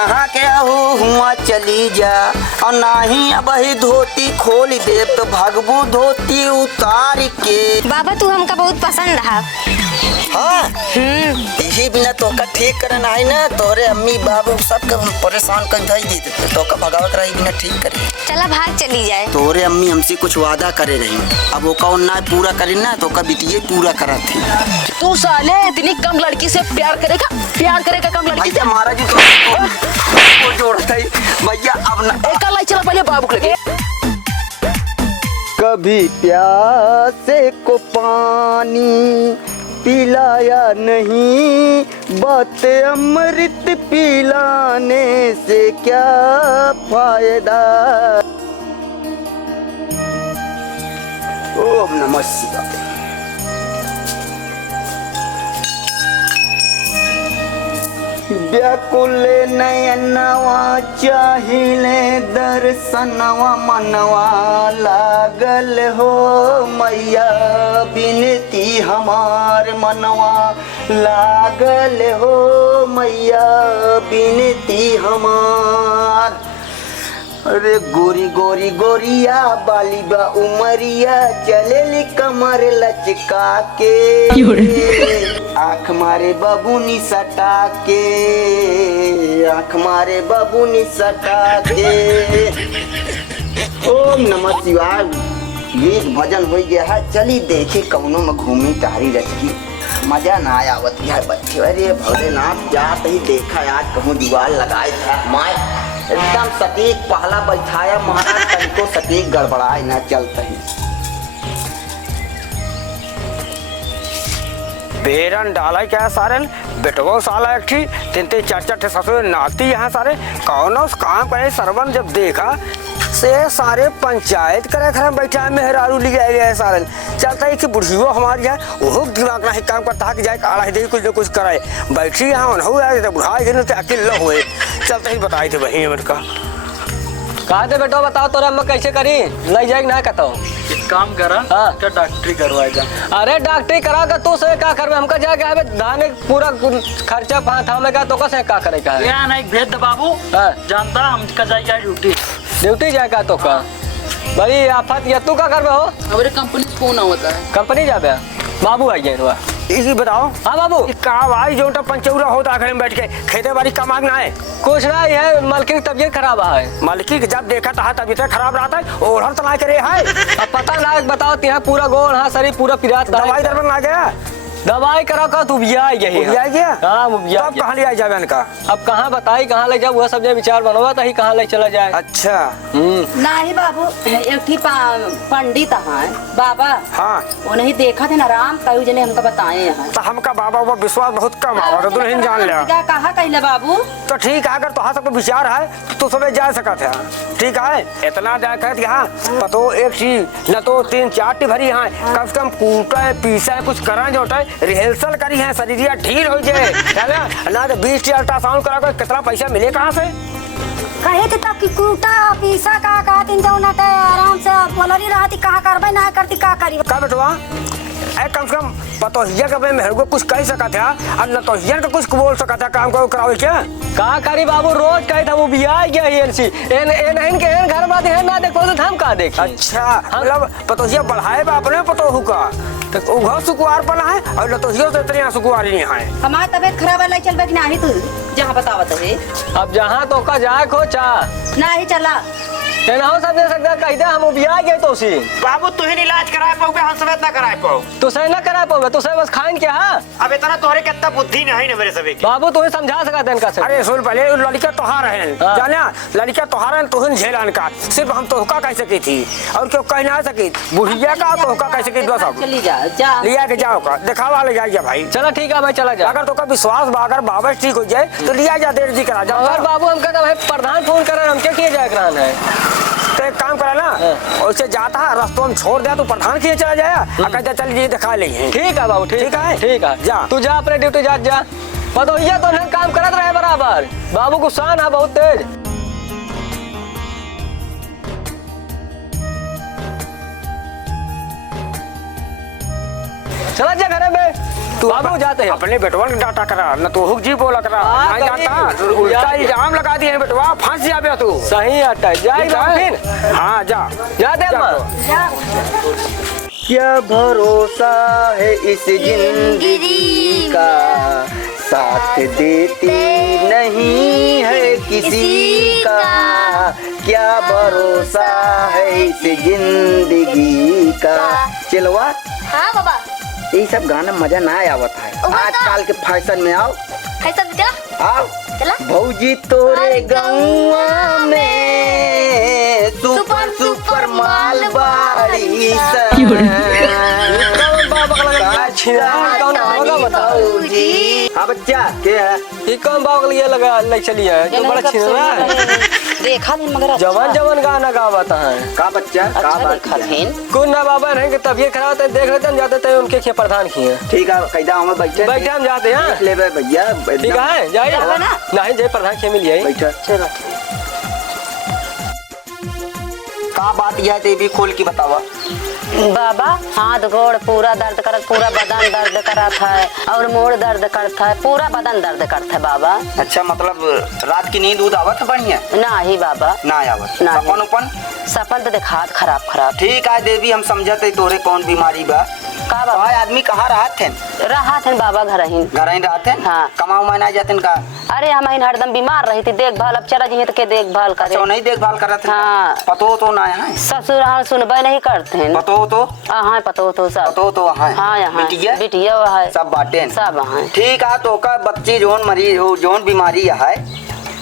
जहाँ के हुआ चली जा और नाही अब ही धोती खोल दे तो भगबू धोती उतार के। बाबा तू हमका बहुत पसंद रहा। हाँ इसी बिना तो का ठीक करना है ना, तोरे अम्मी बाबू सबके परेशान कर दी तो का भगावत रही बिना ठीक करे। चला भाग चली जाए। तोरे अम्मी हमसे कुछ वादा करे रही, अब वो कौन ना पूरा करे ना तो का बिटिए पूरा करा थी। तू साले इतनी कम लड़की से प्यार करेगा कम लड़की से? हमारा जी तो जोड़ता है भैया। अब ना एक लाई चला पहले बाबू के लगे। कभी प्यासे को पानी पिलाया नहीं, बात अमृत पिलाने से क्या फायदा। ओम नमः शिवाय। व्याकुल नयनवा चाहिले दर्शनवा मनवा लागल हो मैया, बिनती हमार मनवा लागल हो मैया, बिनती हमार। अरे गोरी गोरी गोरिया बाली बा उमरिया, चलेली कमर लचका के, आँख मारे बबूनी सटा के, आँख मारे बबूनी सटा के। ओम नमः शिवाय। गीत भजन हो गया है, चली देखी कौनो में घूमी टहरी रचकी, मजा ना आवत है बच्चे। अरे भोलेनाथ जात ही देखा आज कहूँ जुगाड़ लगाए था माय, एकदम सटीक पहला बैठाया महाराज, तनिको सटीक गड़बड़ाए ना चलता ही। बेरन डाला क्या सारे बेटो साला एक थी तीन तीन चार चार ससुर नाती यहाँ सारे कौन काम करे। सरवन जब देखा से सारे पंचायत करे खरे बैठा है, मेहरारू ले गए सारे। चलता है कि बुढ़ियो हमारी है वो दिमाग ना काम करता है कि जाए आड़ा दे कुछ न कुछ कराए, बैठी यहाँ हो बुढ़ाए गए तो अकेले हुए। चलता ही बताए थे वही मेरे का कहा थे बेटो बताओ तोरा अम्मा कैसे करी ले जाए ना कहता हूँ। एक काम करा हाँ क्या डॉक्टरी करवाएगा। अरे डॉक्टरी करा कर तू से क्या करवे हमका जाके आवे धाने पूरा खर्चा पाँच में का तो कैसे क्या करे का यहाँ ना एक भेद दे बाबू। हाँ जानता हम का जाएगा ड्यूटी जाए का तो का बड़ी आफत या तू क्या करवे हो। हमारे कंपनी से फोन होता है। कंपनी जाबे बाबू आई जाए इसी बताओ। हाँ बाबू कहा भाई जो पंचौरा होता आखिर में बैठ के खेते बाड़ी कमाग ना है कुछ ना है, मालकी की तबीयत खराब है। मालिकी जब देखा था तबीयत खराब रहा था और तना करे है। अब पता ना बताओ यहाँ पूरा गोल हाँ शरीर पूरा पिरात दवाई दरबन ना गया दवाई करा का तू भी आई गई गया। हाँ अब कहाँ ले जाए इनका। अब कहाँ बताई कहाँ ले जाओ, वह सब विचार बनवा तो ही कहाँ ले चला जाए। अच्छा नहीं बाबू एक पंडित है बाबा। हाँ वो नहीं देखा थे ना राम कई जने हमका बताए हैं। तो हमका बाबा वो विश्वास बहुत कम है तो नहीं जान लिया। क्या कहा कहले बाबू। तो ठीक है अगर तुहार सबको विचार है तो सब जा सकता है। ठीक है इतना देखा यहाँ पतो एक चीज न तो तीन चार टी भरी है, कम से कम कूटा है पीसा है कुछ करा जो रिहर्सल करी है, शरीर ढील हो जाए ना तो 20 अल्ट्रासाउंड करा कर कितना पैसा मिले कहाँ से। कहे थे तब कि कूटा पीसा का कहती जौनटे आराम से बोलरी रहती कहा करबे ना करती का करी का बेटवा कम से कम पतोहिया के मेहर को कुछ कह सका था और न तो हियन का कुछ बोल सका था काम को करावे क्या का करी बाबू रोज कहे था वो भी आ गया एनसी एन के घर बात है ना देखो तो हम का देख। अच्छा मतलब पतोहिया बढ़ाए बा अपने पतोहू का तो उघो सुकुआर पना है और लतोहियो तो इतनी सुकुआरी नहीं है। हमारी तबीयत खराब है चलबे कि नहीं तू जहाँ बतावत है। अब जहाँ तो का जाए खो चा नहीं चला हो सब दे सकता कहते हम उबिया गए तो सी बाबू तू ही इलाज कराए पाओ हम सब इतना कराए पाओ तो सही ना करा पाओ तो सही बस खाइन क्या है। अब इतना तोहरे कितना बुद्धि नहीं है मेरे सभी बाबू तुम्हें समझा सका देन का से। अरे सुन पहले लड़का तोहार है जाना लड़का तोहार है तुहन झेलान का सिर्फ हम तोहका कह सकी थी और क्यों कह ना सकी बुढ़िया का तोहका कह सकी बस अब चली जा जा लिया के जाओ का दिखावा ले जाइए भाई। चलो ठीक है भाई चला जा अगर तो का विश्वास बा अगर बाबा ठीक हो जाए तो लिया जा देर जी करा जाओ। अगर बाबू हम कहते भाई प्रधान फोन कर हम क्या किए जाए करान है तो एक काम करा ना उससे जाता है रास्तों में छोड़ दिया तो प्रधान किए चला जाए कहते चल ये दिखा ले। ठीक है बाबू ठीक है जा तू जा अपने ड्यूटी जा पतोहिया तो नहीं काम करत रहे बराबर बाबू को शान है बहुत तेज। चला जा घर में तू बाबू जाते हैं। अपने बेटवा के डाटा करा न तो हुक जी बोला करा हाँ, नहीं कभी जाता भी। उल्टा इल्जाम लगा दिए बेटवा फंस जाबे तू सही अटा जाए ठीक है? फिर हाँ जा जाते हैं माँ। क्या भरोसा है इस जिंदगी का, साथ देती नहीं है किसी का। क्या भरोसा है इस जिंदगी का। चलवा हाँ बाबा ये सब गाना मजा ना आवत है आजकल के फैशन में। आओ है सब चला आओ चला भौजी तोरे गौआ में सुपर सुपर माल बाड़ी भौजी। हाँ बच्चा क्या है ये कौन बाबू के लिए लगा ले चलिए तो बड़ा छिना देखा नहीं मगर जवान जवान गाना गावता है। का बच्चा का अच्छा बात देखा है? थे कुछ ना बाबा नहीं कि तबीयत खराब होता है देख लेते हम जाते थे उनके खे प्रधान किए ठीक है कैदा हमें बैठे बैठे हम जाते हैं। ले भैया ठीक है जाइए नहीं जाइए प्रधान खे मिलिए बैठा चलो का बात यह है भी खोल के बतावा। बाबा हाथ गोड़ पूरा दर्द करत, पूरा बदन दर्द करत है और मोड़ दर्द करता है, पूरा बदन दर्द करता है बाबा। अच्छा मतलब रात की नींद उद आवत बढ़िया ना ही बाबा ना आवत ना। सपन उपन सपन तो देखात खराब खराब। ठीक है देवी हम समझते तोरे कौन बीमारी बा। का बाबा भाई आदमी कहाँ रहत थे रहा थे बाबा घर ही। घर ही रहते हाँ। कमाऊ में ना जाते का। अरे हम हरदम बीमार रही थी, देखभाल अब चला जी के देखभाल करे। अच्छा नहीं देखभाल करत हाँ। पतो तो ना है ससुर हाल सुनबे नहीं करते हैं। पतो तो हाँ पतो तो सब पतो तो है हाँ यहाँ बिटिया बिटिया है सब बाटे सब है। ठीक है तो का बच्ची जोन मरीज हो जोन बीमारी है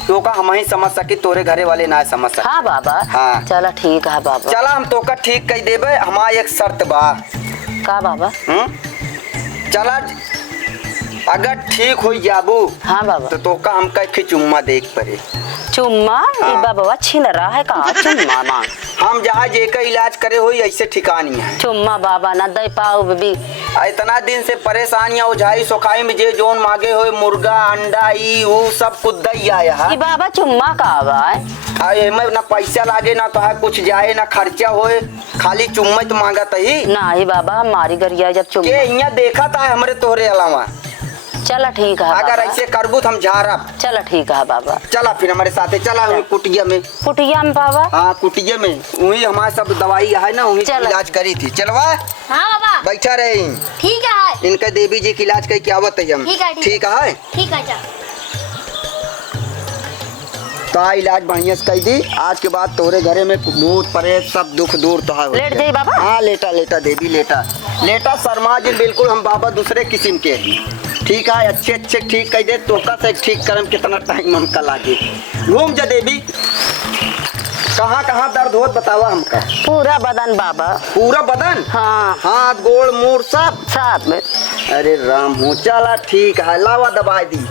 तो का हम ही समझ सकी तोरे घरे वाले ना समझ सके। हाँ बाबा हाँ। चला ठीक है बाबा। चला हम तो का ठीक कह देबे हमारा एक शर्त बा। का बाबा चला अगर ठीक हो जाबू हाँ बाबा तो का हम कह चुम्मा देख पड़े। चुम्मा ये बाबा छीन रहा है का चुम्मा मां हम जहाँ जे का इलाज करे हो ऐसे ठिकानी है चुम्मा बाबा ना दे पाओ बेबी। इतना दिन से परेशानियां उझाई सोखाई में जे जोन मांगे हो मुर्गा अंडा ई वो सब कुछ दई आया ये है। बाबा चुम्मा का आवा है एमे ना पैसा लागे ना तो है कुछ जाए ना खर्चा होए खाली चुम्मा तो मांगत ही ना ही बाबा हमारी गरिया जब के चुम्मा। यहाँ देखा था हमरे तोहरे अलावा। चला ठीक है अगर बाबा। ऐसे करबू तो हम झारब। चला ठीक है बाबा। चला फिर हमारे साथे चला हुई कुटिया में। कुटिया में बाबा हाँ कुटिया में वही हमारे सब दवाई है ना वही चला। इलाज करी थी। चलवा हाँ बाबा बैठा रही ठीक है इनका देवी जी की इलाज कई क्या आवत है हम। ठीक है, ठीक है ठीक है जा तो इलाज बढ़िया से कही दी। आज के बाद तोरे घरे में भूत प्रेत सब दुख दूर तो है। लेट जाइए बाबा। हाँ लेटा लेटा देवी लेटा लेटा शर्मा जी बिल्कुल हम बाबा दूसरे किस्म के ठीक है अच्छे अच्छे ठीक कह दे तो से ठीक करम कितना टाइम हमका लागे। घूम जा देवी कहाँ कहाँ दर्द होत बतावा हमका। पूरा बदन बाबा पूरा बदन हाँ हाथ गोड़ मुड़ सब साथ में। अरे राम हो चला ठीक है लावा दवाई दी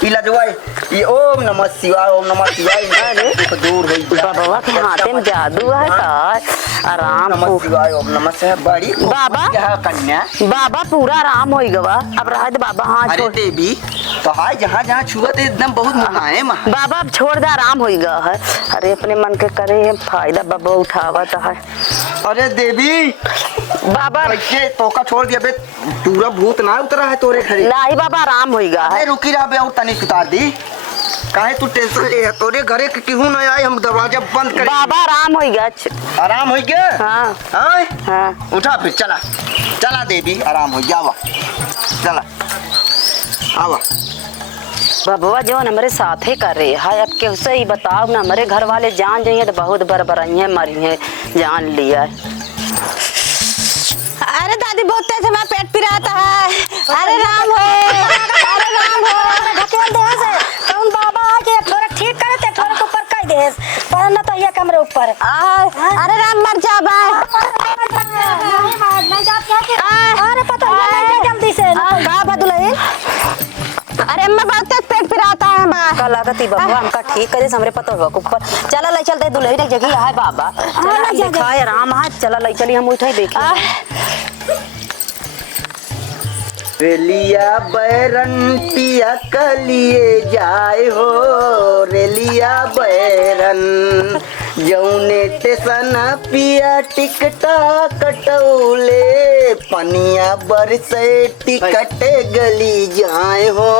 पीला दवाई ये ओम नमः शिवाय अरे दुख दूर हो बाबा के हाथे में जादू है का आराम नमः शिवाय ओम नमः शिवाय बड़ी बाबा। है कन्या। बाबा पूरा आराम हो गवा अब रहा दे बाबा हाँ अरे छोड़ देवी तो हाय जहाँ जहाँ छुआ थे एकदम बहुत मुलायम है। बाबा अब छोड़ दे आराम हो गया है। अरे अपने मन के करे फायदा बाबा उठावत है। अरे देवी बाबा कैसे तो का छोड़ दिया बे पूरा भूत ना उतरा है तोरे घरे। नहीं बाबा आराम हो गया अरे है। रुकी रहा बे और तनी उतार दी काहे तू टेंशन ले है तोरे घरे के क्यों ना आए हम दरवाजा बंद कर। बाबा आराम हो गया। आराम हो गया हाँ हाँ हाँ उठा फिर चला चला देवी आराम हो जावा चला आवा। बबुआ जो हमारे साथ ही कर रहे है अब के उसे ही बताओ ना हमारे घर वाले जान जाइए तो बहुत बरबराई है मरी है जान लिया। अरे दादी बहुत तेज हमारा पेट पिराता है। अरे राम हो अरे राम हो ढकेल दे से कौन बाबा आ के थोड़ा ठीक करे ते थोड़ा के ऊपर कह दे पर ना तो ये कमरे ऊपर। अरे राम मर जा बा नहीं जात क्या के अरे पता नहीं जल्दी से का बदले अरे अम्मा बहुत तेज पेट पिराता है बा का लागत ही बाबा हमका ठीक करे हमरे पता होगा ऊपर चला ले चलते दुल्हन की जगह है बाबा चला दिखाए आराम है चला ले चली हम उठाई देखी। रेलिया बैरन पिया कलिए जाए हो रेलिया बैरन जौने टेसन पिया टिकटा कटौले पनिया बरसे टिकट गली जाए हो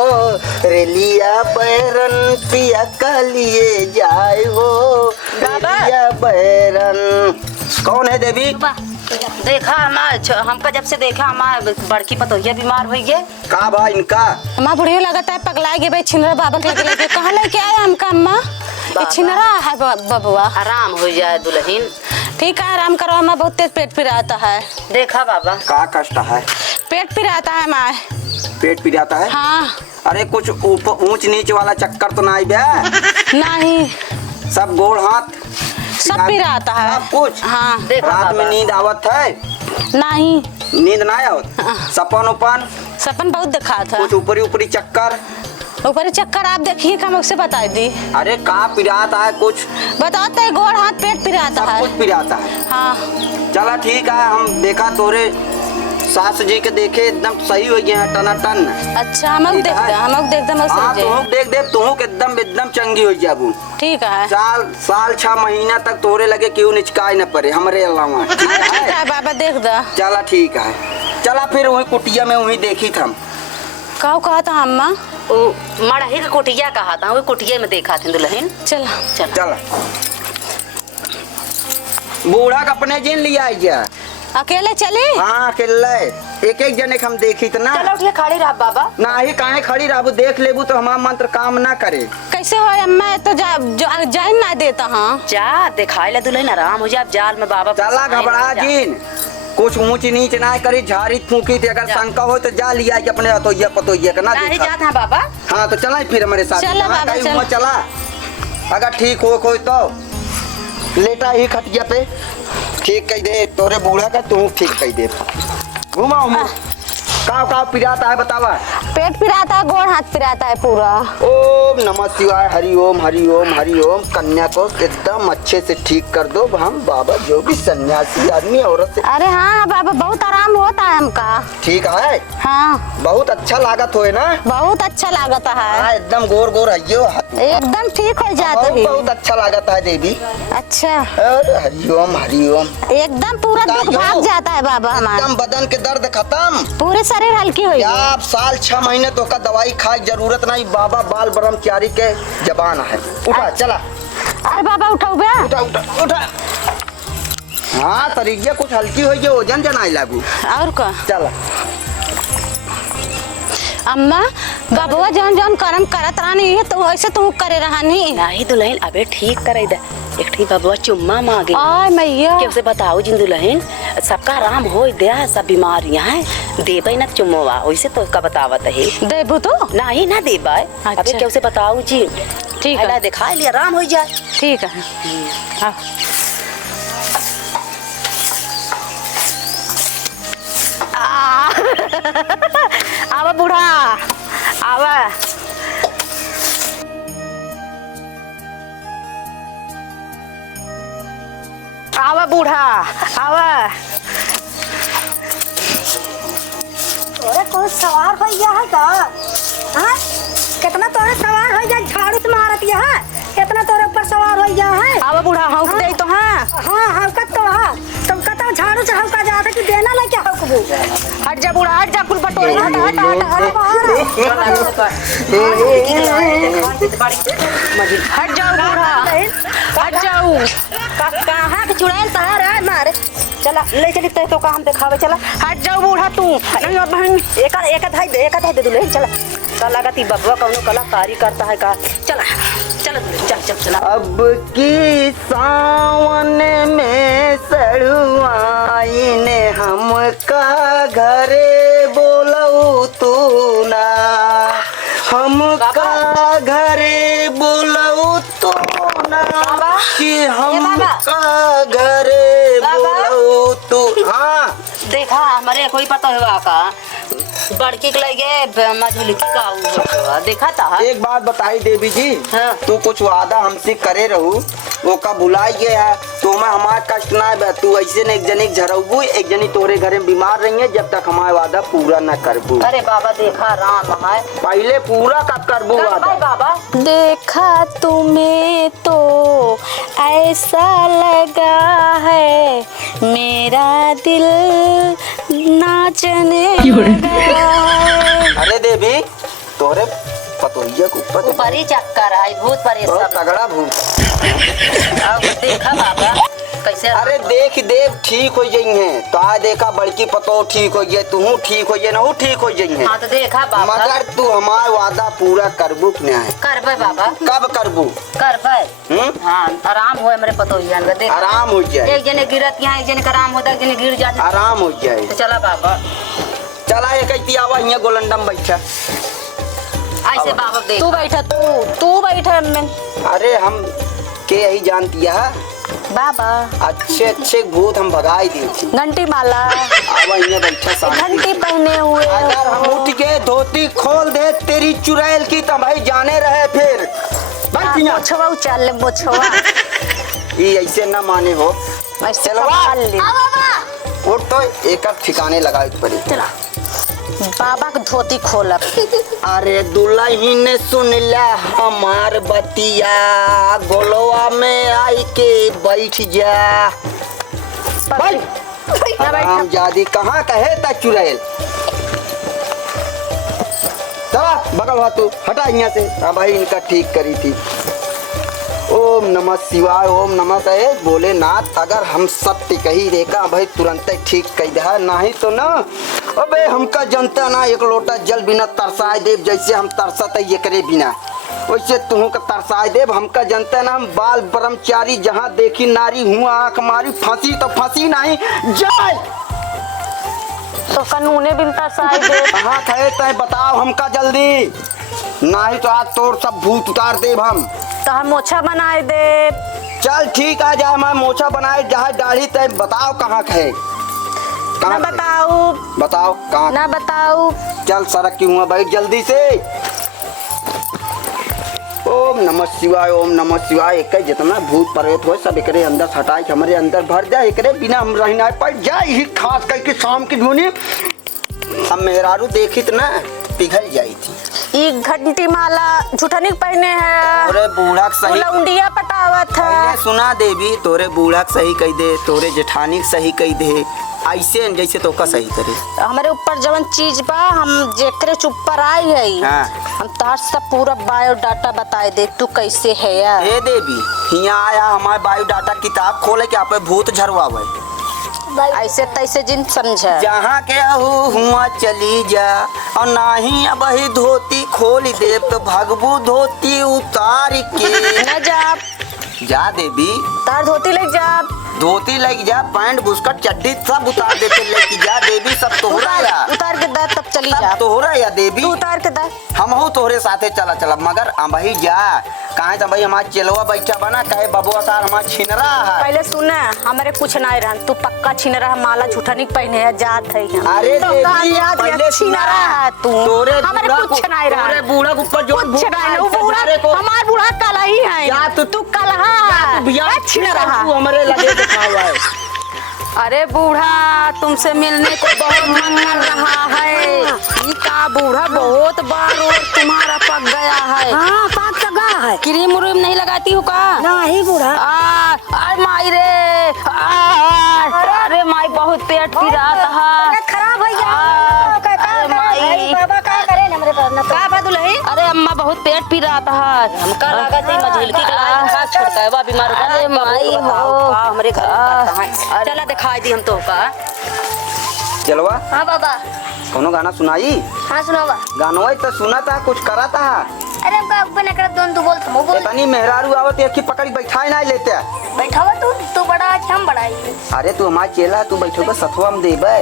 रेलिया बैरन पिया कलिए जाए हो रेलिया बैरन। कौन है देवी? देखा हमका जब से देखा हमार बड़की पतोहिया बीमार हो गए। का बा इनका? अम्मा बुढ़िया लगता है पगला गए भाई छिनरा बाबा के लगे कहाँ लेके आए हमका अम्मा? ये छिनरा है बबुआ। आराम हो जाए दुल्हन। ठीक है आराम करो अम्मा, बहुत तेज पेट पिराता है। देखा बाबा का कष्ट है? पेट पिराता है माँ। पेट पिराता है? हाँ। अरे कुछ ऊंच नीच वाला चक्कर तो नहीं बे? नहीं सब गोड़ हाथ सब पिराता है सब कुछ। हाँ। रात में नींद आवत है? नहीं नींद ना आवत? सपन उपन सपन बहुत देखा था। कुछ ऊपरी ऊपरी चक्कर? ऊपरी चक्कर आप देखिए हम उससे बता दी। अरे का पिराता है कुछ? बताते है गोड़ हाथ पेट पिराता सब है। कुछ पिराता है। हाँ। चला ठीक है, हम देखा तोरे सास जी के देखे एकदम सही हो गए हैं टनाटन। अच्छा हम लोग देखते हाँ तुम देख दे तुम एकदम चंगी हो जाबू। ठीक है। साल 6 महीना तक तोरे लगे क्यों निचकाय न पड़े हमरे अलावा। ठीक है बाबा देख दा। चला ठीक है, चला फिर वही कुटिया में वही देखी था। कहो कहा था अम्मा? मड़ही का कुटिया कहा था, वो कुटिया में देखा थे दुल्हन। चला चला बूढ़ा का अपने जिन लिया जा। अकेले चले? हाँ अकेले एक जने हम देखी तना। चलो उठिए खड़ी रह बाबा। ना ही काहे खड़ी रहबू, देख लेबू तो हमारा मंत्र काम ना करे। कैसे हो अम्मा? तो जान ना देता। हाँ जा दिखाई ले दुल्हन, आराम हो जाए जाल में बाबा। चला घबरा जिन, कुछ ऊंच नीच ना करी, झाड़ी फूकी थी। अगर शंका हो तो जा लिया कि अपने पतोहिया का ना नहीं देखा। जाता है बाबा। हाँ तो चला फिर हमारे साथ। चला बाबा, चला। चला अगर ठीक हो कोई तो लेटा ही खटिया पे ठीक कह दे, तोरे बूढ़ा का तू ठीक कह दे। घुमाओ का पिराता है बतावा? पेट पिराता है, गोड़ हाथ पिराता है पूरा। ओम नमः शिवाय, हरि ओम हरि ओम हरि ओम। कन्या को एकदम अच्छे से ठीक कर दो हम बाबा, जो भी सन्यासी आदमी औरत से। अरे हाँ बाबा बहुत आराम होता है हमका। ठीक है? हाँ बहुत अच्छा लागत होए ना? बहुत अच्छा लागत है। एकदम गोर गोर है एकदम ठीक हो जाता है। बहुत अच्छा लागत है देवी। अच्छा अरे हरि ओम एकदम पूरा दुख भाग जाता है बाबा हमारा। एकदम बदन के दर्द खत्म, पूरे शरीर हल्की हो गई। आप साल 6 महीने तो का दवाई खाए जरूरत नहीं। बाबा बाल ब्रह्मचारी के जबान है। उठा चला। अरे बाबा उठाओ बे। उठा उठा उठा। हाँ तरीके कुछ हल्की हो गई, वजन जनाई लागू। और का चला अम्मा बाबुआ जौन जौन कर्म करत रहा नहीं है तो वैसे तू करे रहा नहीं दुल्हन अबे ठीक करे दे। एक ठीक बाबुआ चुम्मा मांगे। आय मैया कैसे बताओ जिन दुल्हन सबका आराम हो दे, सब बीमारियां हैं देबे ना चुम्मा वैसे तो का बतावत है देबू तो नहीं ना देबे। अच्छा। अबे कैसे बताओ जी? ठीक है दिखा लिया आराम हो जाए। ठीक है। आओ। आवा बूढ़ा आवा। आवा बूढ़ा आवा। तोरे कोई सवार हो गया है का? हाँ? कितना तोरे सवार हो गया, झाड़ू से मारत है कितना तोरे ऊपर सवार हो गया है। आवा बूढ़ा हौक दे तो। हाँ हाँ हौकत तो है, तुम कता झाड़ू से हौका जाता कि देना ले क्या हौकबू? हट जा बूढ़ा हट जा, कुल बटोरे हट हट हट अरे बाहर हट जाओ बूढ़ा हट जाओ। कहाँ के चुड़ैल तहार है मारे। चला ले चली तो काम दिखावे। चला हट जाओ बूढ़ा तू। नहीं और बहन एक धाई दे दुल्हे। चला का लगती बबुआ कौनो कलाकारी करता है का। चला चल चल चल चला। अब की सावन में सड़ुआई ने हमका घरे बोलऊ तू ना, हमका घरे बोलऊ तू ना कि हमका घरे बोलऊ तू। हाँ देखा हमारे कोई पता हुआ का बड़की के लगे मझुली का देखा था। एक बात बताई देवी जी। हाँ। तू कुछ वादा हमसे करे रहू वो का भुलाई गया है तो मैं हमारा कष्ट ना है। तू ऐसे न एक जनी झरबू, एक जनी तोरे घर में बीमार रही है जब तक हमारा वादा पूरा न करबू। अरे बाबा देखा राम है पहले पूरा का करबू वादा। बाबा देखा तुम्हें तो कैसा लगा है मेरा दिल नाचने लगा है। अरे देवी तोरे पतोहिया के ऊपर ऊपर ही चक्कर आई भूत पर ये बहुत सब। तगड़ा भूत। अब देखा बाबा कैसे। अरे देख देव ठीक हो जाइए तो आ देखा बड़की पतो ठीक हो जाए तू ठीक हो जाए ना ठीक हो जाइए। हाँ तो देखा बाबा। मगर तू हमारा वादा पूरा करबू कि नहीं? करबे बाबा। कब करबू? करबे। हाँ आराम हो मेरे पतोहिया का देख। आराम हो जाए। एक जने गिरत यहाँ एक जने का आराम होता एक जने गिर जाते। आराम हो जाए तो चला बाबा। चला एक आवा यहाँ गोलंडम बैठा। ऐसे बाबा देख। तू बैठा तू बैठा अम्मी। अरे हम के यही जानती है बाबा अच्छे अच्छे भूत हम भगाई दी। घंटी माला आवा यहाँ बैठा सामने। घंटी पहने हुए अगर हम उठ के धोती खोल दे तेरी चुड़ैल की तो भाई जाने रहे फिर बैठ यहाँ। मोछवा उचाल ले मोछवा। ये ऐसे न माने हो। ऐसे चलवा। संभाल ले। और तो एक ठिकाने लगाए पड़े। चला बाबा का धोती खोला। अरे दुल्हन ने सुन ला हमार बतिया गोलवा में आई के बैठ जा। हम जादी कहाँ कहे ता चुड़ैल। चला बगल हुआ तू हटा यहाँ से। हाँ भाई इनका ठीक करी थी। ओम नमः शिवाय ओम नमः कहे भोलेनाथ। अगर हम सत्य कही रेखा भाई तुरंत ठीक कही दे नहीं तो ना अबे हमका जनता ना एक लोटा जल बिना तरसाए देव जैसे हम तरसत है ये करे बिना वैसे तुहू का तरसाए देव हमका जनता ना। हम बाल ब्रह्मचारी जहाँ देखी नारी हूँ आँख मारी फांसी तो फांसी नहीं जाए तो कानूने बिन तरसाए दे। कहाँ थे तय बताओ हमका जल्दी नहीं तो आज तोर सब भूत उतार देव हम। तो हम मोछा बनाए दे। चल ठीक आ जा मैं मोछा बनाए जहाँ दाढ़ी तय बताओ कहाँ है। ना बताऊ बताओ कहाँ। ना बताऊ। चल सड़क की हुआ भाई जल्दी से। ओम नमः शिवाय ओम नमः शिवाय। एक जितना भूत प्रेत हो सब एकरे अंदर हटाए हमारे अंदर भर जाए एकरे बिना हम रहना पड़ जाए ही खास करके शाम की धुनी हम मेहरारू देखी तो ना पिघल जाई थी। ये घंटी माला झूठनिक पहने है। तोरे बूढ़ा सही लौंडिया पटावत है। पहले सुना देवी तोरे बूढ़ा सही कही दे तोरे जेठानी सही कही दे ऐसे जैसे तो का सही करे। हमारे ऊपर जवन चीज बा हम जेकरे ऊपर आई है हाँ। हम तार सब पूरा बायोडाटा बताए दे तू कैसे है यार। हे देवी यहाँ आया हमारे बायोडाटा किताब खोले के आप भूत झरवावे ऐसे तैसे जिन समझा। जहाँ के हुआ चली जा और नाही अब ही धोती खोल दे तो भगबू धोती उतार के न जा जा देवी तार धोती ले जा। धोती लग जा पैंट बुस्कट चड्डी सब उतार देते लेके जा देवी सब तोहरा या उतार के दा तब चली जा। सब तोहरा या देवी तू उतार के दा। हम हो तोहरे साथे चला चला मगर भाई जा कहे तो भाई हमारा चेलवा बैठा बना कहे बबुआ सार हमारा छिनरा है। पहले सुना हमारे कुछ नहीं रहन तू पक्का छिनरा माला झूठनिक पहने है जात है यहाँ। अरे तो देवी पहले छिनरा है तू। तोरे हमारे बूढ़ा कुछ नहीं रहा। तोरे बूढ़ा के ऊपर जो कुछ भूत नहीं है, वो बूढ़ा बेचारे को हमार बूढ़ा काला ही है। या तू काला बिया छिनरा। तू हमारे लगे दिखा हुआ है। अरे बूढ़ा तुमसे मिलने को बहुत मन कर रहा है। ये का बूढ़ा बहुत बार और तुम्हारा पक गया है। हाँ पाक तो गा है। क्रीम उरीम नहीं लगाती हो का? नहीं बूढ़ा। अरे माई रे अरे माई बहुत पेट पिरात है। खराब हो गया। बाबा का करे हमरे पर का बदुलही। अरे अम्मा बहुत पेट पिरात है। हमका लागत है मझिलकी के लायक का छुटकावा बीमार हो। अरे माई हो हमरे घर में है। चला दिखाई दी हम तो का। चलवा हाँ बाबा। कोनो गाना सुनाई। हाँ सुनावा। गानवा तो सुना था कुछ करा था। अरे हमका अपने कर दोन तू बोल तुम बोल। इतनी मेहरारू आवत एक ही पकड़ी बैठाए ना लेते। बैठावा तू बड़ा अच्छा हम बड़ा ही। अरे तू हमारा चेला तू बैठो का सथवा में देबे।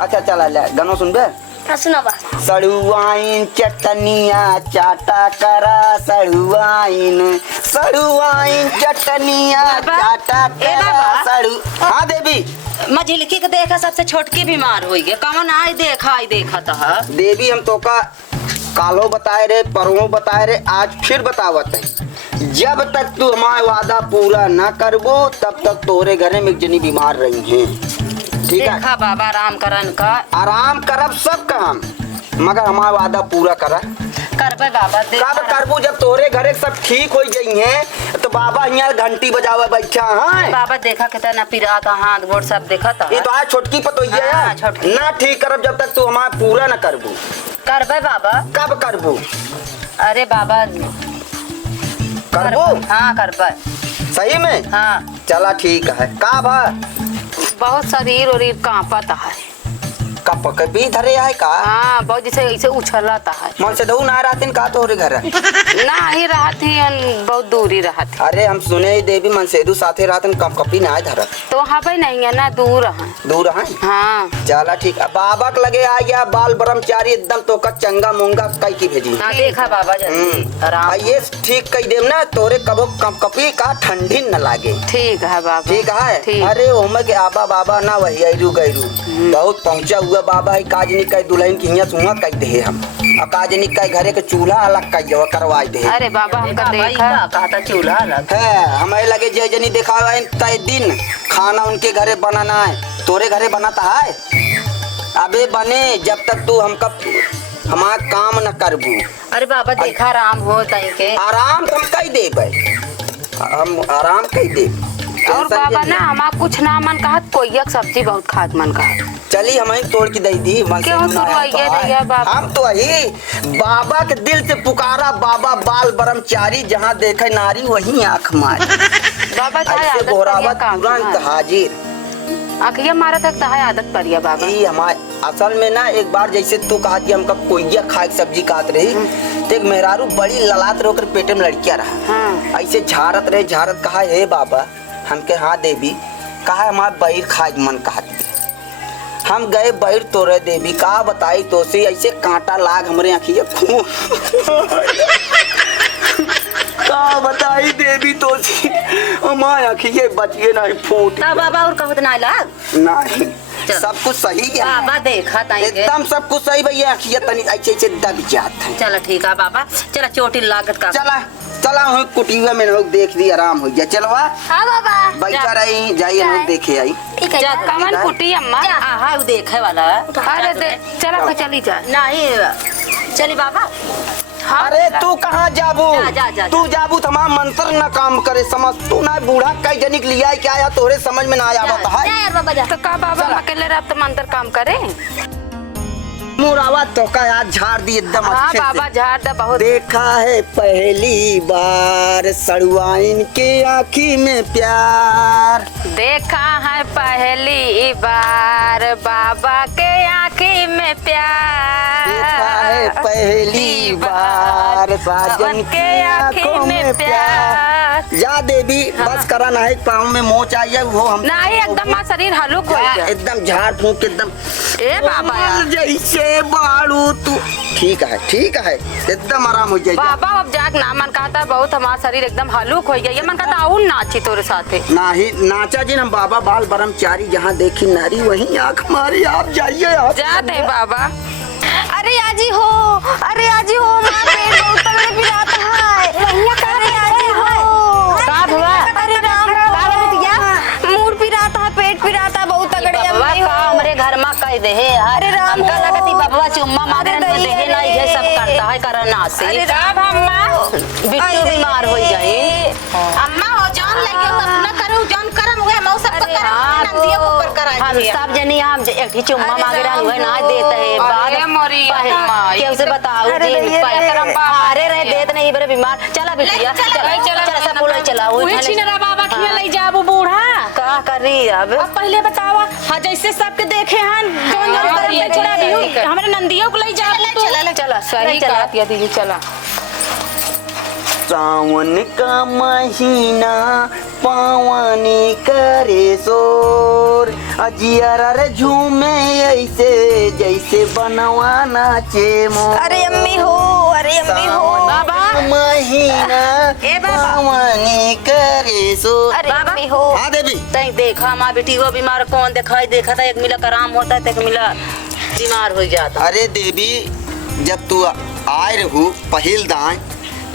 अच्छा चला ले गाना सुनबे। हाँ सुनावा। सड़ुआइन चटनिया चाटा करा सड़ुआइन चटनिया चाटा करा सड़ु। हाँ देवी मझिलकी के देखा सबसे छोटकी बीमार हो गई कौन आई देखा था। देवी हम तो का कालो बताए रे परवो बताए रे आज फिर बतावत है। जब तक तू हमारा वादा पूरा ना करबो तब तक तोरे घरे में एक जनी बीमार रही है। ठीक है देखा बाबा आराम करन का। आराम करब सब काम मगर हमारा वादा पूरा करा। करबे बाबा कब करबू जब तोरे घरे सब ठीक हो जाइए तो बाबा यहाँ घंटी बजावे बैठा है। बाबा देखा कितना पिरात हाथ गोड़ सब देखा था। ये तो आज छोटकी पतोहिया हाँ, है छोटकी। ना ठीक करब जब तक तू हमारा पूरा न करबू। करबे बाबा। कब करबू? अरे बाबा करबू? हाँ करबे। सही में? हाँ चला ठीक है। का भा बहुत शरीर और कांपता है। कप कभी धरे है का? हाँ बहुत जैसे ऐसे उछलता है। मन से दऊ ना रातिन का तोहरे घर है? ना ही रहती बहुत दूरी रहती। अरे हम सुने ही देवी मनसेदू साथे रातन कप कपी ना धरत। तो हवे नहीं है ना, दूर है। दूर है? हाँ चला ठीक है। बाबा के लगे आ गया बाल ब्रह्मचारी एकदम तो का चंगा मुंगा कई की भेजी। हाँ देखा बाबा जल्दी आराम। ये ठीक कही देम ना तोरे कबो कप कपी का ठंडी न लागे। ठीक है बाबा। ठीक है। ठीक। अरे ओमे के आबा बाबा ना वही आयरू गैरू बहुत पहुंचा हुआ बाबा है। काजनी का दुल्हन की हिया सुहा कह दे हम और काजनी का घरे के चूल्हा अलग कह करवा दे। अरे बाबा हमका देखा कहा था चूल्हा अलग है हमें लगे जय जनी दिखावा तय दिन खाना उनके घरे बनाना है। तोरे घरे बनाता है? अबे बने जब तक तू हमका हमारा काम न करबू। अरे बाबा देखा आराम हो तई के। आराम हम कही देबै, हम आराम कही दे। और बाबा ना हमारा कुछ ना मन कहा, कोई सब्जी बहुत खाद मन कहा। चली हमें तोड़ की दई दी मन से क्यों तुरवाइए दैया बाबा? हम तो वही बाबा के दिल से पुकारा बाबा बाल ब्रह्मचारी जहाँ देखे नारी वहीं आँख मारी। बाबा चाहे ऐसे आदत गोरावत करिया काम तुरंत तुम्हारा। हाजिर। आखिया मारा तक तहाय आदत परिया बाबा। ये हमारे असल में ना एक बार जैसे तू कहा कि हमका कोइया खाए के सब्जी काट रही तो एक मेहरारू बड़ी ललात रोकर पेटे में लड़किया रहा। हाँ। ऐसे झारत रहे झारत कहा हे बाबा हमके हाँ देवी कहा हमारे बहिर खाए मन कहा दी। हम गए बहिर तोरे देवी कहा बताई तो से ऐसे कांटा लाग हमरे आँखिया खून का बताई देवी तो सी हमारे आँखिया बचिए नहीं फूट ता बाबा और कहत ना लाग नहीं सब कुछ सही है बाबा देखा तई के। एकदम सब कुछ सही भैया आँखिया तनी ऐसे ऐसे दब जात है। चला ठीक है बाबा चला चोटी लागत का। चला चला हूँ कुटिया में लोग देख दी आराम हो गया। चलवा हाँ बाबा। बैठा रही जाइए लोग देखे आई। ठीक है। जा कमन कुटी अम्मा। आहा वो देखे वाला अरे चला चली जा। नहीं चली बाबा। अरे तू कहाँ जाबू? जा। तू जाबू तमाम मंत्र न काम करे समझ तू ना बूढ़ा कई जनिक लिया क्या आया तोरे समझ में ना आया जा है। यार बाबा जा। तो का बाबा अकेले रह तो मंत्र काम करे। मुरावा तो का यार झाड़ दी एकदम हाँ अच्छे बाबा से। झाड़ दा बहुत। देखा है पहली बार सड़ुआइन के आँखी में प्यार। देखा है पहली बार बाबा के आँखी में प्यार। देखा है पहली बार साजन के आँखी में प्यार। जा देवी बस करा ना है पाँव में मोच आई है वो हम नहीं एकदम माँ शरीर हलुक हो गया। एकदम झाड़ फूक एकदम ए बाबा यार। जैसे बाड़ू तू ठीक है एकदम आराम हो जाए। बाबा अब जाक ना मन कहता बहुत हमारा शरीर एकदम हलुक हो गया। ये मन कहता आऊं नाची तोरे साथे। नाही नाचा जी हम बाबा बाल ब्रह्मचारी जहाँ देखी नारी वहीं आँख मारी आप जाइए आप जाते बाबा। अरे आजी हो माँ पेट बहुत तगड़े पिराता है। भैया का रे आजी हो। का हुआ? अरे राम का बतिया मूड पिराता है पेट पिराता बहुत तगड़े बाबा अम्मी का हो। हमरे घर में कह दे है अरे राम हमका हो। लगती बाबा चुम्मा मांगने अरे में नहीं, देहे नहीं अरे है सब करता है करना से। अरे अब अम्मा बिट्टू बीमार हो जाए। अम्मा हो जान लगे हो अपना करो जान करम हुए मौ सब अरे हाँ हम सब जनी हम एक ही चुम्मा मांगे रहा हुए ना देते है अरे मोरी अम्मा, क्या उसे बताओ अरे जी नहीं, अरे रहे देत नहीं बड़े बीमार चला बिटिया चला सब बोलो चला उहे छिनरा बाबा खिया ले जाबू बूढ़ा। का कर रही अब पहले बतावा हाँ जैसे सबके देखे हैं जोन जोन तरफ पे छोड़ा दियो हमारे नंदियों को ले जा चला सही चला कहती है दीदी चला। सावन का महीना पावनी करे शोर अजियारा रे झूमे ऐसे जैसे बनवा नाचे मोर। अरे अम्मी हो बाबा महीना ए बाबा। पावनी करे शोर। अरे अम्मी हो। हाँ देवी तई देखा माँ बेटी वो बीमार कौन दिखाई देखा था एक मिला आराम होता है एक मिला बीमार हो जाता। अरे देवी जब तू आए रहू पहिल दाए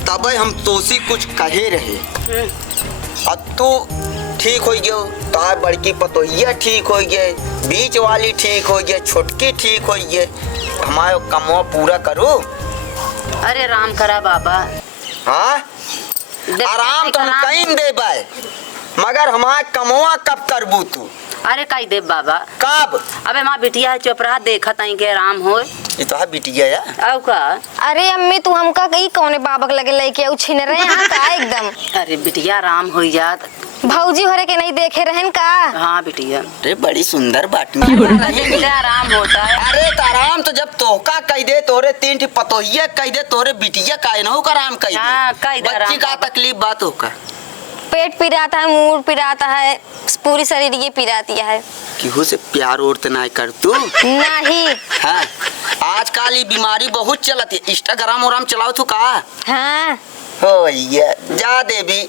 तब हम तोसी कुछ कहे रहे और तू ठीक हो गयो तार बड़की पतोहिया ठीक हो गए बीच वाली ठीक हो गए छोटकी ठीक हो गए हमारे कमवा पूरा करो। अरे राम करा बाबा। हाँ आराम तो हम कहीं देबै, मगर हमारे कमवा कब करबू तू? अरे कही दे बाबा। कब? अबे माँ बिटिया है चोपड़ा देखत आई के आराम हो। ये तो है बिटिया या औ का? अरे अम्मी तू हमका कहीं कौने बाबक लगे लेके उछिन रहे हैं का एकदम। अरे बिटिया आराम हो जात। भौजी होरे के नहीं देखे रहन का? हाँ बिटिया। अरे बड़ी सुंदर बात बिटिया आराम होता है। अरे तो आराम तो जब तोहका कह दे तोरे 3 ठी पतोहिया कह दे तोरे बिटिया का न हो का आराम कह हाँ, दे। कह दे बच्ची का आराम। तकलीफ बात होकर पेट पिराता है, मुंह पिराता है, पूरी शरीर ये पिराती है। केहू से प्यार और तो नहीं कर तू? नहीं। हाँ आजकल ये बीमारी बहुत चलत है, इंस्टाग्राम और चलाओ तू का? हाँ हो ये जा देवी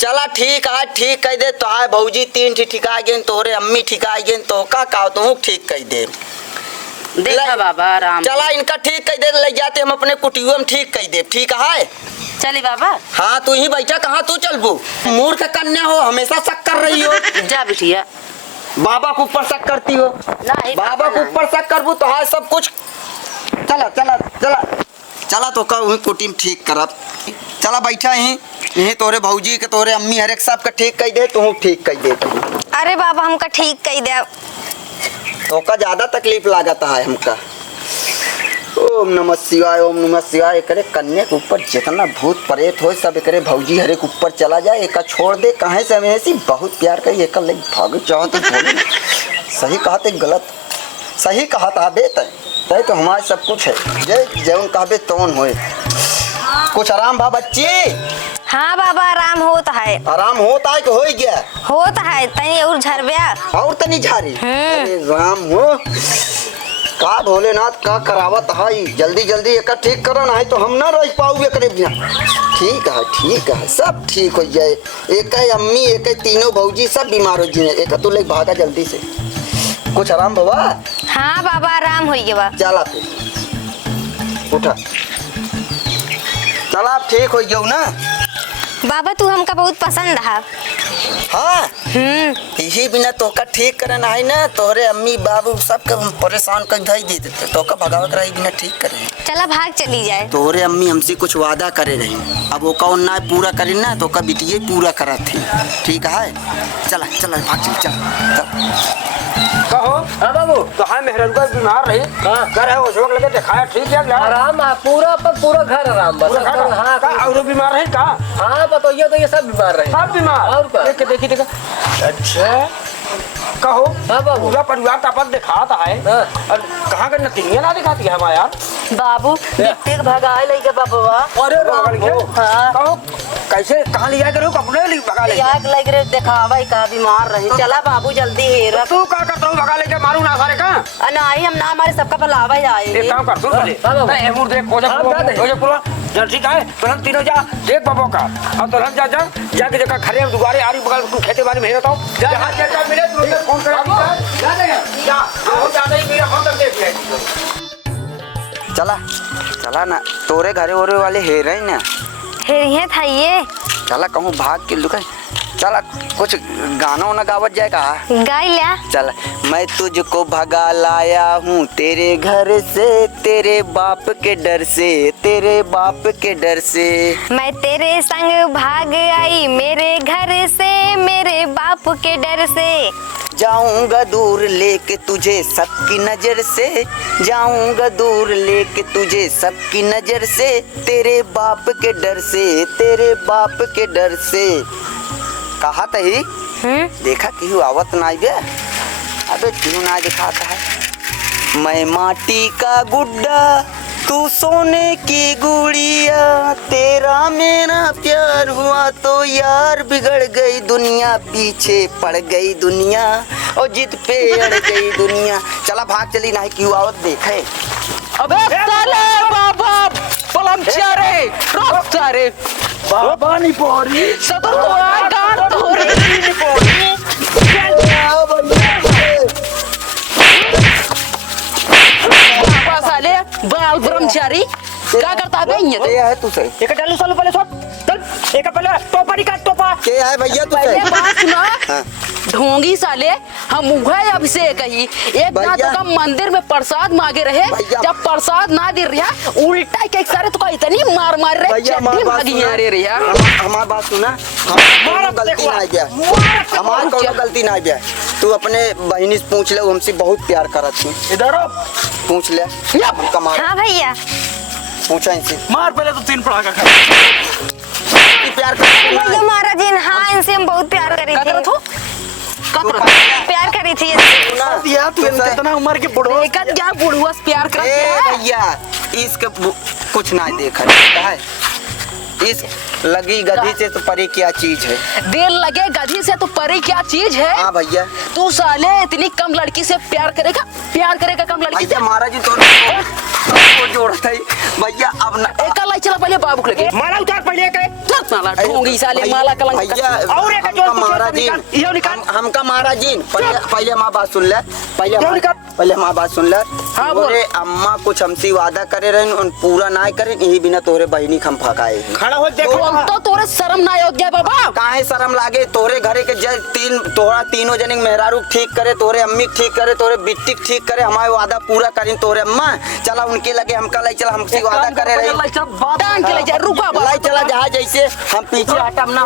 चला ठीक है, ठीक कह दे तो आए भौजी 3 ठी ठिका गेन तोरे अम्मी ठिका गेन तो का तू ठीक कह दे। देखा बाबा आराम। चला इनका ठीक कह दे, ले जाते हम अपने कुटियो में ठीक कह दे, ठीक है? चली बाबा। हाँ तू ही बैठा, कहाँ तू चलबू? मूर्ख कन्या हो, हमेशा शक कर रही हो। जा बिटिया। बाबा के ऊपर शक करती हो। नहीं बाबा के ऊपर शक करबू तो हाँ सब कुछ। चला चला चला चला तो कहूँ कुटी में ठीक करब। चला बैठा यहीं तोरे भौजी के तोरे अम्मी हर एक सब का ठीक कह दे, तू ठीक कह दे। अरे बाबा हमका ठीक कही दे। तो का ज्यादा तकलीफ लागत है हमका। ओम नमः शिवाय, ओम नमः शिवाय। करे कन्या के ऊपर जितना भूत प्रेत हो सब करे भौजी हरे के ऊपर चला जाए, एक छोड़ दे। कहे से हमें ऐसी बहुत प्यार करी, एक ले भाग चाहते बोले सही कहते गलत सही कहा था बे तय तो हमारे सब कुछ है। जय जौन कहबे तौन होए। कुछ आराम भा बच्ची? हाँ बाबा आराम होता है। आराम होता है कि हो गया? होता है तनी और झरब्या और तनी झारी। अरे राम हो का भोलेनाथ का करावत है, जल्दी जल्दी एक ठीक करो ना, तो हम ना रह पाऊगे करे बिना। ठीक है सब ठीक हो जाए। एक है अम्मी, एक है तीनों भौजी सब बीमार हो जाए। एक तू ले भागा जल्दी से। कुछ आराम बाबा? हाँ बाबा आराम हो गया। चला फिर उठा, चला आप ठीक हो जाओ ना। बाबा तू हमका बहुत पसंद है। हाँ यही बिना तो का ठीक करना है ना, तोरे अम्मी बाबू सब का परेशान कर धई दे देते, तो का भगावत रही बिना ठीक करे। चला भाग चली जाए। तोरे अम्मी हमसे कुछ वादा करे रही, अब वो कौन ना पूरा करे ना तो का बिटिया पूरा करा थी। ठीक है चला चला भाग चल। कहो हाँ बाबू तो हाँ मेहरन को बीमार रही घर है उस वक्त लगे दिखाया ठीक है आराम है पूरा घर आराम बस। हाँ और बीमार है का? हाँ बताइए तो ये सब बीमार रहे। सब बीमार और क्या? देखी देखा। अच्छा कहो हाँ बाबू पूरा परिवार तापत दिखाता है। और कहाँ का नतीनिया ना दिखाती है हमारे यार। बाबू देखते भगाए लगे बाबा। अरे कहो कैसे कहाँ लिया करो कपड़े भगा ले याद लग रहे दिखावा का बीमार रहे। चला बाबू जल्दी हेरा। तू क्या करता हूँ भगा लेके मारू ना सारे का? नहीं हम ना हमारे सबका भलावा जाए। एक काम कर सुन पहले एमूर देख हो जा चल ठीक है तुरंत तीनों जा देख बाबू का और तुरंत जा जाके देखा घरे में दुबारे आरी बगल तू खेते बारी में रहता हूँ जा मिले तुरंत फोन करा चला ना तोरे घरे ओरे वाले हे रही ना हेरिए था ये चला कहूँ भाग के लुका। चला कुछ गाना वाना गावत जाएगा। गाय लिया। चल मैं तुझको भगा लाया हूँ तेरे घर से, तेरे बाप के डर से, तेरे बाप के डर से। मैं तेरे संग भाग आई मेरे घर से, मेरे बाप के डर से। जाऊंगा दूर लेके तुझे सबकी नजर से, जाऊंगा दूर लेके तुझे सबकी नजर से, तेरे बाप के डर से, तेरे बाप के डर से। कहा तही देखा क्यों आवत ना बे? अबे क्यों ना दिखाता है। मैं माटी का गुड्डा तू सोने की गुड़िया, तेरा मेरा प्यार हुआ तो यार बिगड़ गई दुनिया, पीछे पड़ गई दुनिया और जिद पे अड़ गई दुनिया। चला भाग चली ना क्यों आवत देखे। अबे साले बाबा पलम चारे रोक चारे बाबा नहीं पोरी सदर को आगा तोरे नहीं पोरी बाबा साले बाल ब्रह्मचारी क्या करता है ये है तू सही। एक डालू सालो पहले सब चल एक पहले टोपा निकाल टोपा। के है भैया तू पहले सही। बात सुना हाँ। ढोंगी साले हम उहे अभिषेक ही एक ना भैया। तो का मंदिर में प्रसाद मांगे रहे भैया। जब प्रसाद ना दे रहा उल्टा के सारे तो का इतनी मार रहे भैया चट्टी भागी अरे रे यार हमार बात सुना, हमार गलती ना गया, हमार कोनो गलती ना गया। तू अपने बहनी से पूछ ले, वो हमसे बहुत प्यार करत थी। इधर आओ। पूछ ले हमका मार, हाँ भैया पूछा इनसे मार पहले तो 3 पड़ाका खा। कि प्यार करत भैया महाराज जी हाँ इनसे हम बहुत प्यार करी का थी करत हो प्यार करी थी इनसे। दिया तू कितना उम्र के बुढ़ो देखत क्या बुढ़वा से प्यार करत ए है भैया इसके कुछ ना देखा है, इस लगी गधी से तो परे क्या चीज है। दिल लगे गधी से तो परे क्या चीज है हाँ भैया, तू साले इतनी कम लड़की से प्यार करेगा कम लड़की से भैया महाराज जी तो जोड़ता है भैया। अब ना एक लाई चला पहले बाबू लगे माला उतार पहले के माला ढोंगी साले माला कलंक भैया और एक जो हमका महाराज जी, इहो निकाल। हमका महाराज जी पहले हमारी बात सुन ले, पहले हमारी बात सुन ले। हाँ, बोल। तोरे अम्मा कुछ हमसे वादा करे रहे उन पूरा ना करे, यही बिना तोरे बहनी खम फकाए। खड़ा हो देखो हम तो तोरे शर्म ना आयो गया बाबा काहे शर्म लागे, तोरे घरे के तोरा तीनों जने के मेहरारू ठीक करे, तोरे अम्मी ठीक करे, तोरे बिट्टी ठीक करे, हमारे वादा पूरा करी। तोरे अम्मा चला उनके लगे हमका लाई चला, हमसे वादा करे रही टांग के ले जा रुका लाई चला जहाँ जैसे हम पीछे हटम ना।